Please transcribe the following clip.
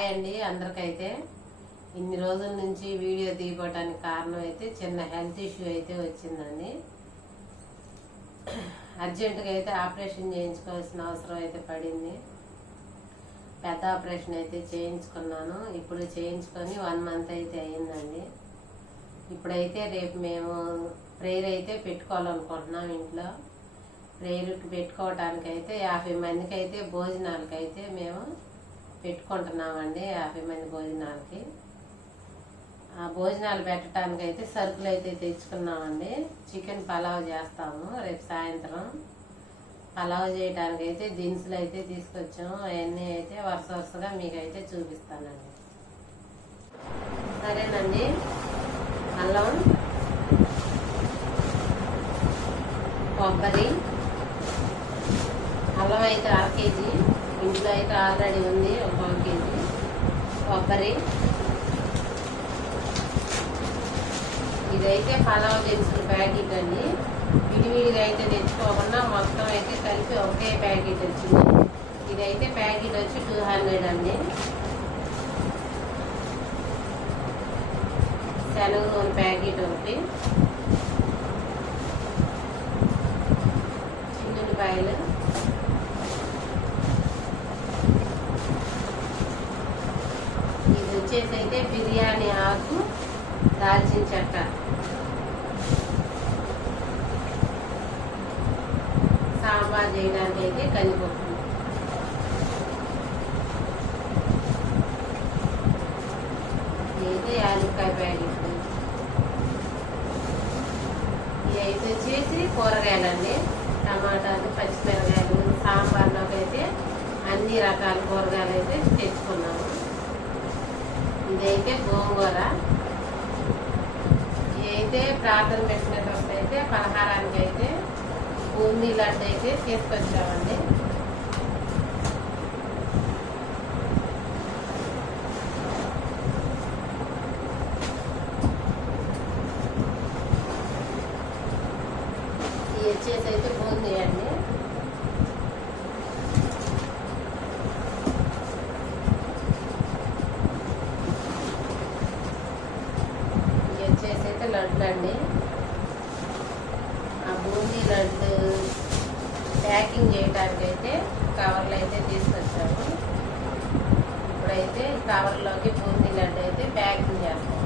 Hi అండి అందరికైతే. ఇన్ని రోజుల నుంచి వీడియో తీయడానికి కారణం అయితే చిన్న హెల్త్ ఇష్యూ అయితే వచ్చిందండి. అర్జెంటుగా అయితే ఆపరేషన్ చేయించుకోవాల్సిన అవసరం అయితే పడింది. పెద్ద ఆపరేషన్ అయితే చేయించుకున్నాను. ఇప్పుడు చేయించుకొని 1 మంత్ అయితే అయ్యిందండి. ఇప్పుడైతే రేపు మేము ప్రేయర్ అయితే పెట్టుకోవాలనుకుంటున్నాం. ఇంట్లో ప్రేయర్కి పెట్టుకోవటానికైతే 50 మందికి అయితే భోజనాలకైతే మేము పెట్టుకుంటున్నామండి. 50 మంది భోజనాలకి. ఆ భోజనాలు పెట్టడానికి అయితే సరుకులు అయితే తెచ్చుకున్నామండి. చికెన్ పలావ్ చేస్తాము రేపు సాయంత్రం. పలావ్ చేయడానికి అయితే దినుసులు అయితే తీసుకొచ్చాము. అవన్నీ అయితే వరుసగా మీకైతే చూపిస్తానండి. సరేనండి. అల్లం, కొబ్బరి, అల్లం అయితే 1/2 కేజీ, ఇంట్లో అయితే ఆల్రెడీ ఉంది 1/4 కేజీ. కొబ్బరి, ఇదైతే పలావ్ దినుసులు ప్యాకెట్ అండి. విడివిడిగా అయితే తెచ్చుకోకుండా మొత్తం అయితే కలిపి ఒకే ప్యాకెట్ వచ్చింది. ఇదైతే ప్యాకెట్ వచ్చి 200 అండి. శనగ నూనె ప్యాకెట్ ఒకటి, చిన్నులపాయలు, ఇది వచ్చేసి అయితే బిర్యానీ ఆకు, దాల్చిన చెక్క, సాంబార్ చేయడానికి అయితే కందిపప్పు, అయితే యాలక్కాయ ప్యాకెట్, ఇవి అయితే వచ్చేసి కూరగాయలండి. టమాటాలు, పచ్చిమిరకాయలు, సాంబార్లోకి అయితే అన్ని రకాల కూరగాయలు అయితే తెచ్చుకున్నాము. ఇదైతే గోంగూర, ఇదైతే ప్రార్థన పెట్టినప్పుడు అయితే పలహారానికి అయితే బూందీ లడ్డు అయితే తీసుకొచ్చామండి. ఇది వచ్చేసి అయితే బూందీ అండి. లడ్డు అండి. ఆ బూందీ లడ్డు ప్యాకింగ్ చేయడానికి అయితే కవర్లు అయితే తీసుకొచ్చాము. ఇప్పుడైతే కవర్లోకి బూందీ లడ్డు అయితే ప్యాకింగ్ చేస్తాము.